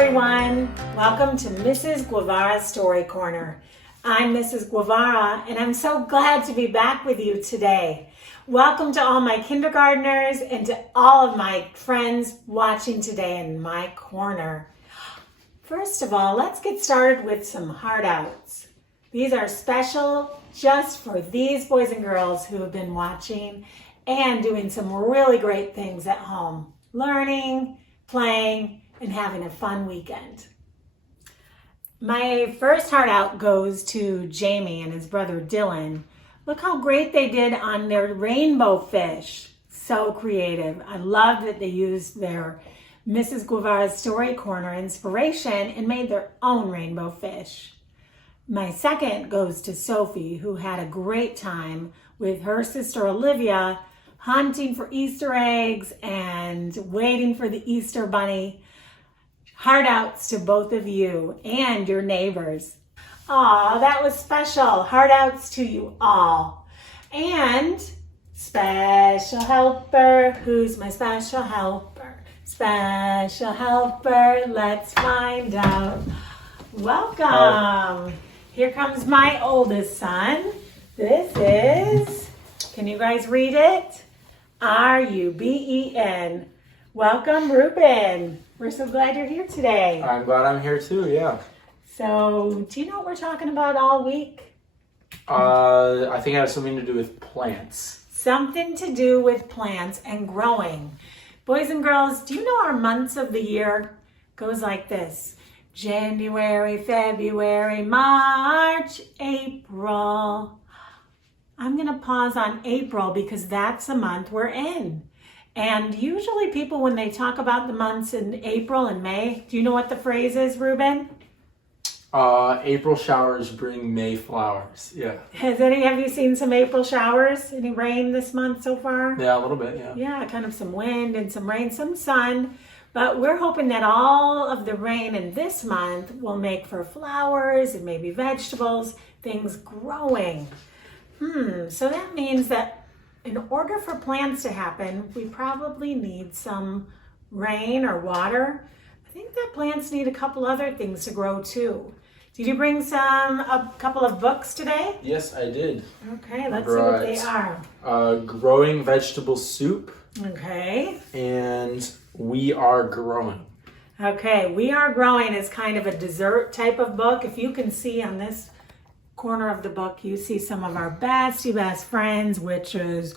everyone. Welcome to Mrs. Guevara's Story Corner. I'm Mrs. Guevara, and I'm so glad to be back with you today. Welcome to all my kindergartners and to all of my friends watching today in my corner. First of all, let's get started with some heart outs. These are special just for these boys and girls who have been watching and doing some really great things at home, learning, playing, and having a fun weekend. My first heart out goes to Jamie and his brother Dylan. Look how great they did on their rainbow fish. So creative. I love that they used their Mrs. Guevara's Story Corner inspiration and made their own rainbow fish. My second goes to Sophie, who had a great time with her sister Olivia hunting for Easter eggs and waiting for the Easter bunny. Heart outs to both of you and your neighbors. Aw, that was special. Heart outs to you all. And special helper, who's my special helper? Special helper, let's find out. Welcome. Here comes my oldest son. This is, can you guys read it? R-U-B-E-N. Welcome, Ruben. We're so glad you're here today. I'm glad I'm here too, yeah. So, do you know what we're talking about all week? I think it has something to do with plants. Something to do with plants and growing. Boys and girls, do you know our months of the year goes like this? January, February, March, April. I'm going to pause on April because that's the month we're in. And usually people, when they talk about the months in April and May, do you know what the phrase is, Ruben? April showers bring May flowers. Yeah. Have you seen some April showers? Any rain this month so far? Yeah, a little bit, yeah. Yeah, kind of some wind and some rain, some sun. But we're hoping that all of the rain in this month will make for flowers and maybe vegetables, things growing. So that means that in order for plants to happen, we probably need some rain or water. I think that plants need a couple other things to grow too. Did you bring a couple of books today? Yes, I did. Okay, let's see what they are. Growing Vegetable Soup. Okay. And We Are Growing. Okay, We Are Growing is kind of a dessert type of book. If you can see on this corner of the book, you see some of our best friends, which is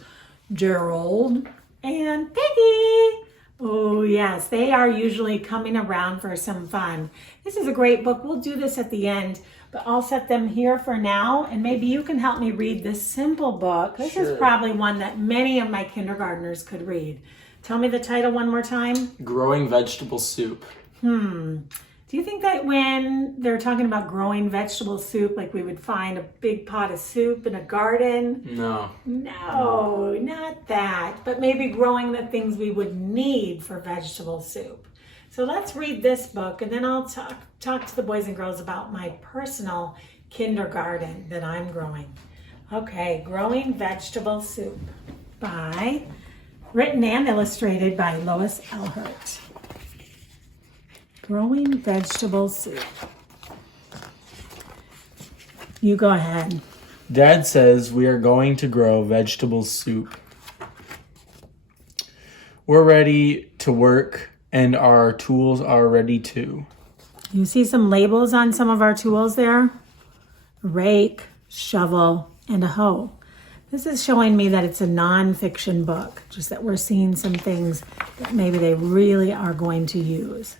Gerald and Piggy. Oh yes, they are usually coming around for some fun. This is a great book. We'll do this at the end, but I'll set them here for now, and maybe you can help me read this simple book. This is probably one that many of my kindergartners could read. Tell me the title one more time. Growing Vegetable Soup. Do you think that when they're talking about growing vegetable soup, like we would find a big pot of soup in a garden? No, not that. But maybe growing the things we would need for vegetable soup. So let's read this book, and then I'll talk to the boys and girls about my personal kindergarten that I'm growing. Okay, Growing Vegetable Soup written and illustrated by Lois Elhert. Growing Vegetable Soup. You go ahead. Dad says we are going to grow vegetable soup. We're ready to work and our tools are ready too. You see some labels on some of our tools there? A rake, shovel, and a hoe. This is showing me that it's a nonfiction book, just that we're seeing some things that maybe they really are going to use.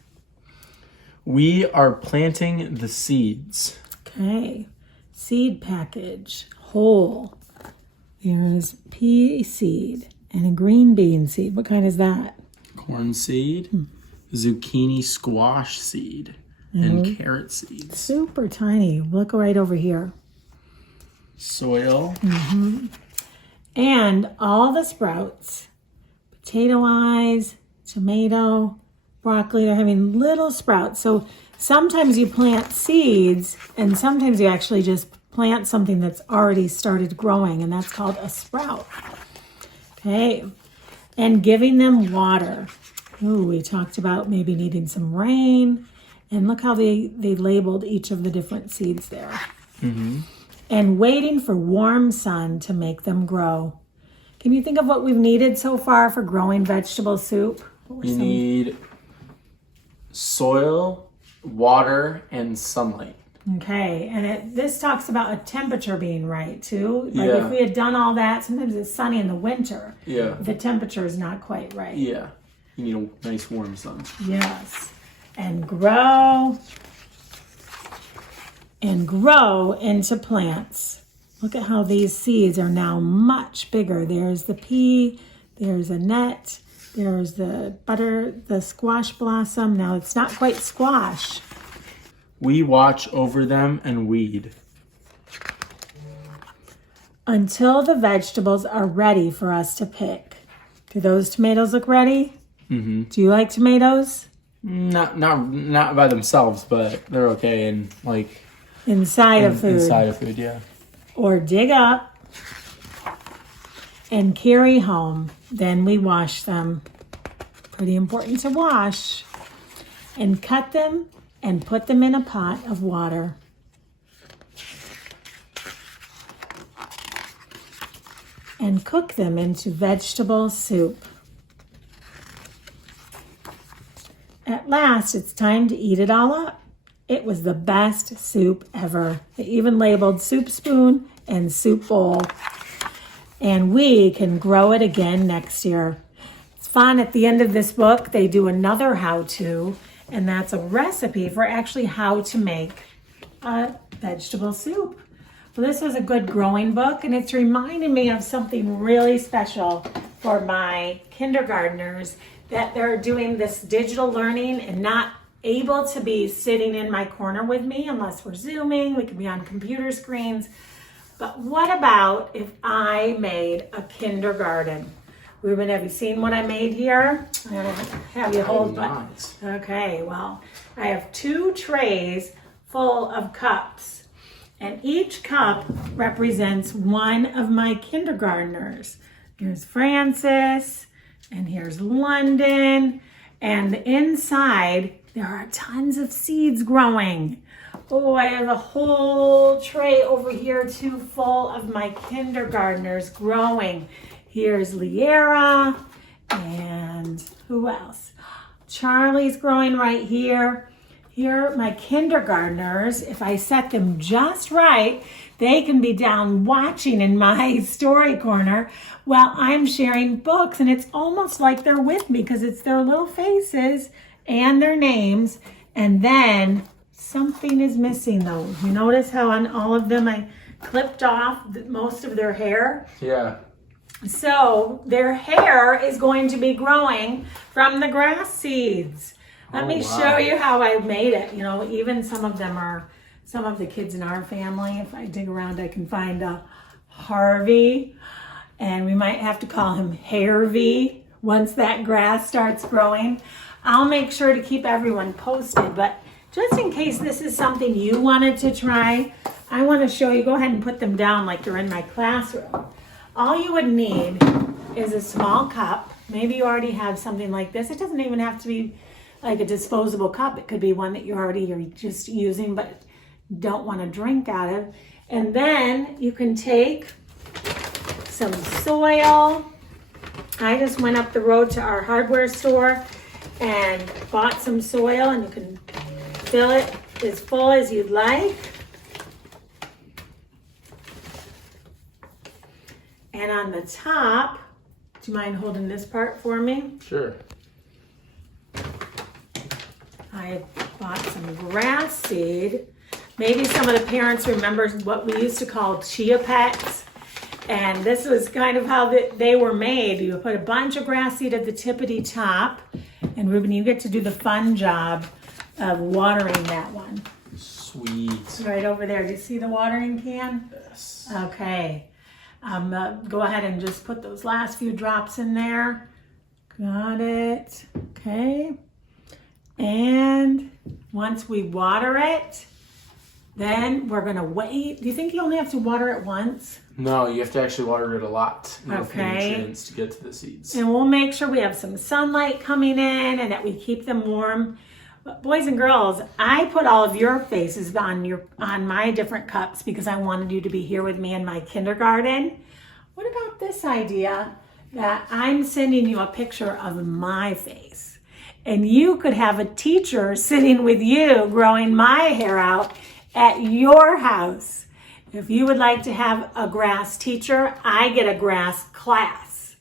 We are planting the seeds. Okay, seed package, whole. There's pea seed and a green bean seed. What kind is that? Corn seed, zucchini squash seed, and carrot seeds. Super tiny. Look right over here. Soil. And all the sprouts. Potato eyes, tomato, broccoli, they're having little sprouts. So sometimes you plant seeds and sometimes you actually just plant something that's already started growing, and that's called a sprout. Okay, and giving them water. Ooh, we talked about maybe needing some rain And look how they labeled each of the different seeds there. And waiting for warm sun to make them grow. Can you think of what we've needed so far for growing vegetable soup? You need soil, water, and sunlight. Okay, and this talks about a temperature being right too. Like Yeah. if we had done all that, sometimes it's sunny in the winter. Yeah. The temperature is not quite right. Yeah. You need a nice warm sun. Yes. And grow into plants. Look at how these seeds are now much bigger. There's the pea, there's a net, there's the squash blossom. Now it's not quite squash. We watch over them and weed. Until the vegetables are ready for us to pick. Do those tomatoes look ready? Mm-hmm. Do you like tomatoes? Not by themselves, but they're okay and like Inside of food. Inside of food, yeah. Or dig up and carry home. Then we wash them. Pretty important to wash. And cut them and put them in a pot of water. And cook them into vegetable soup. At last, it's time to eat it all up. It was the best soup ever. They even labeled soup spoon and soup bowl. And we can grow it again next year. It's fun. At the end of this book, they do another how-to, and that's a recipe for actually how to make a vegetable soup. Well, this was a good growing book, and it's reminding me of something really special for my kindergartners, that they're doing this digital learning and not able to be sitting in my corner with me unless we're Zooming. We could be on computer screens. But what about if I made a kindergarten? Ruben, have you seen what I made here? I'm gonna have you hold. Nice. Okay, well, I have 2 trays full of cups, and each cup represents one of my kindergartners. Here's Francis, and here's London, and inside there are tons of seeds growing. Oh, I have a whole tray over here too full of my kindergartners growing. Here's Liera, and who else? Charlie's growing right here. Here are my kindergartners. If I set them just right, they can be down watching in my story corner while I'm sharing books, and it's almost like they're with me because it's their little faces and their names. And then something is missing though. You notice how on all of them I clipped off most of their hair? Yeah. So their hair is going to be growing from the grass seeds. Let me show you how I made it. You know, even some of them are some of the kids in our family. If I dig around, I can find a Harvey, and we might have to call him Hairvy once that grass starts growing. I'll make sure to keep everyone posted, but just in case this is something you wanted to try, I want to show you. Go ahead and put them down like you're in my classroom. All you would need is a small cup. Maybe you already have something like this. It doesn't even have to be like a disposable cup. It could be one that you're just using but don't want to drink out of. And then you can take some soil. I just went up the road to our hardware store and bought some soil, and you can fill it as full as you'd like. And on the top, do you mind holding this part for me? Sure. I bought some grass seed. Maybe some of the parents remember what we used to call chia pets. And this was kind of how they were made. You put a bunch of grass seed at the tippity top. And Ruben, you get to do the fun job of watering that one. Sweet. Right over there. Do you see the watering can? Yes. Okay. Go ahead and just put those last few drops in there. Got it. Okay. And once we water it, then we're going to wait. Do you think you only have to water it once? No, you have to actually water it a lot. Okay. Nutrients to get to the seeds. And we'll make sure we have some sunlight coming in and that we keep them warm. But boys and girls, I put all of your faces on my different cups because I wanted you to be here with me in my kindergarten. What about this idea that I'm sending you a picture of my face? And you could have a teacher sitting with you growing my hair out at your house. If you would like to have a grass teacher, I get a grass class.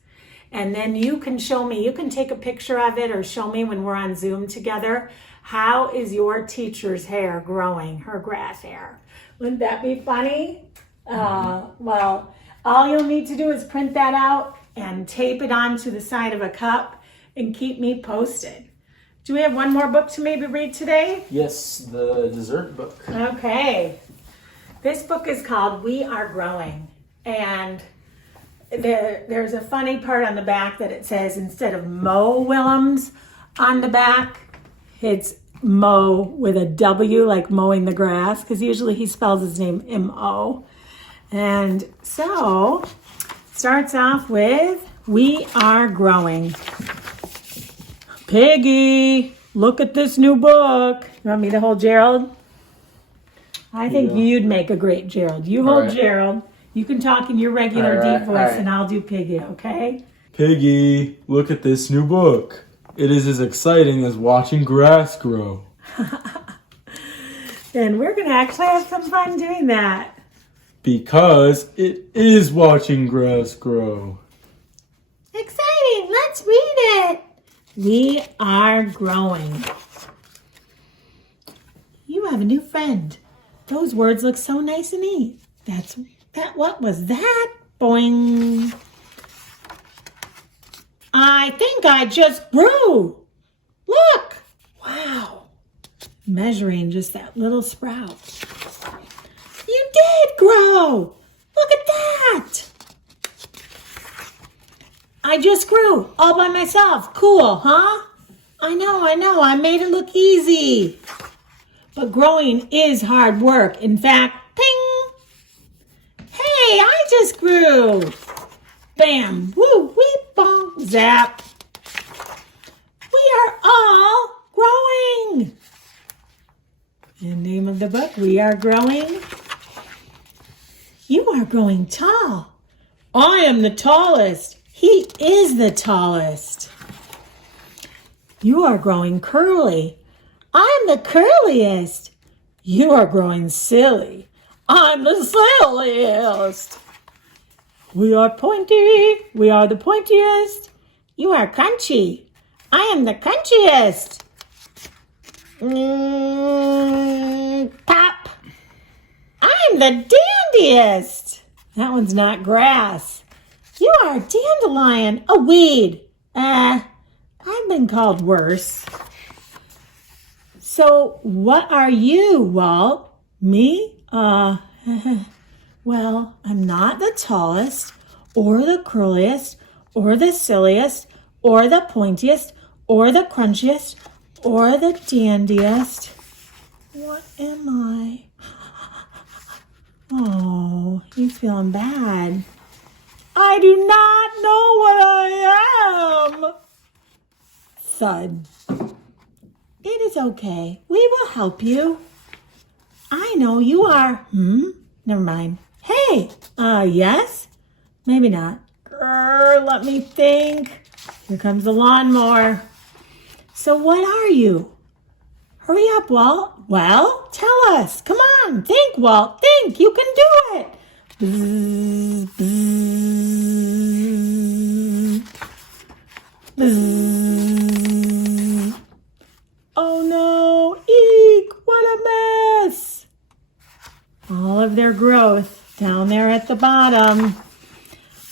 And then you can show me, you can take a picture of it or show me when we're on Zoom together, how is your teacher's hair growing, her grass hair? Wouldn't that be funny? Well, all you'll need to do is print that out and tape it onto the side of a cup and keep me posted. Do we have one more book to maybe read today? Yes, the dessert book. Okay. This book is called We Are Growing. And there's a funny part on the back that it says instead of Mo Willems on the back, it's Mo with a W, like mowing the grass, because usually he spells his name M-O. And so, starts off with We Are Growing. Piggy, look at this new book. You want me to hold Gerald? I think you'd make a great Gerald. You hold Gerald. You can talk in your regular deep voice, and I'll do Piggy, okay? Piggy, look at this new book. It is as exciting as watching grass grow. And we're going to actually have some fun doing that. Because it is watching grass grow. Exciting! Let's read it. We are growing. You have a new friend. Those words look so nice and neat. What was that? Boing. I think I just grew. Look. Wow. Measuring just that little sprout. You did grow. Look at that. I just grew all by myself. Cool, huh? I know. I made it look easy. But growing is hard work. In fact, ping! Hey, I just grew. Bam, woo, weep, bonk, zap. We are all growing. And name of the book, We Are Growing. You are growing tall. I am the tallest. He is the tallest. You are growing curly. I'm the curliest. You are growing silly. I'm the silliest. We are pointy. We are the pointiest. You are crunchy. I am the crunchiest. Pop. I'm the dandiest. That one's not grass. You are a dandelion, a weed. I've been called worse. So what are you, Walt? Me? Well, I'm not the tallest, or the curliest, or the silliest, or the pointiest, or the crunchiest, or the dandiest. What am I? Oh, he's feeling bad. I do not know what I am. Thud. It is okay. We will help you. I know you are. Never mind. Hey, yes? Maybe not. Grr, let me think. Here comes the lawnmower. So what are you? Hurry up, Walt. Well, tell us. Come on. Think, Walt. Think. You can do it. Bzz, bzz, bzz. Oh no, eek, what a mess. All of their growth down there at the bottom.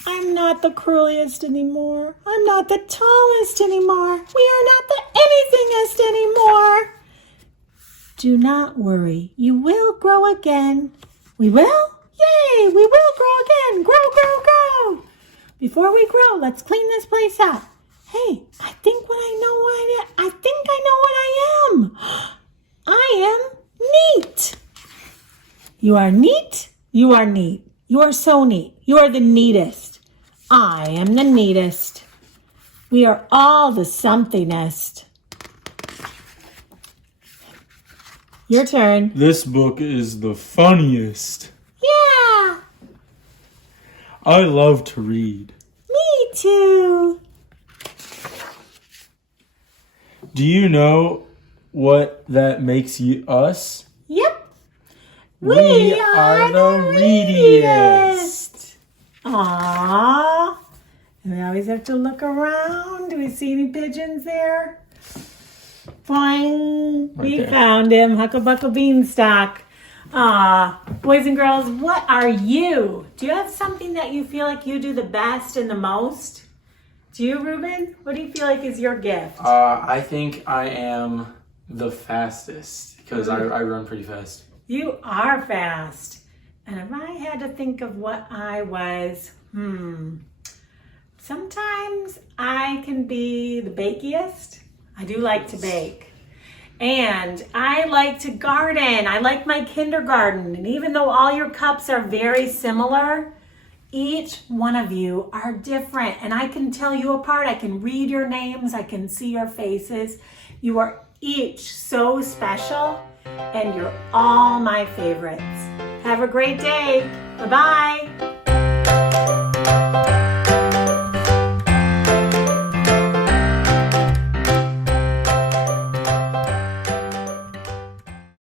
I'm not the curliest anymore. I'm not the tallest anymore. We are not the anythingest anymore. Do not worry, you will grow again. We will? Yay, we will grow again. Grow, grow, grow. Before we grow, let's clean this place up. Hey, I think I know what I am. I am neat. You are neat? You are neat. You are so neat. You are the neatest. I am the neatest. We are all the somethingest. Your turn. This book is the funniest. Yeah. I love to read. Me too. Do you know what that makes you us? Yep. We are the readiest. Aww. And we always have to look around. Do we see any pigeons there? Boing. Right We there. found him. Hucklebuckle Beanstalk. Aw. Boys and girls, what are you? Do you have something that you feel like you do the best and the most? Do you, Ruben? What do you feel like is your gift? I think I am the fastest because I run pretty fast. You are fast. And if I had to think of what I was, sometimes I can be the bakiest. I do like to bake. And I like to garden. I like my kindergarten. And even though all your cups are very similar, each one of you are different. And I can tell you apart. I can read your names. I can see your faces. You are each so special. And you're all my favorites. Have a great day. Bye-bye.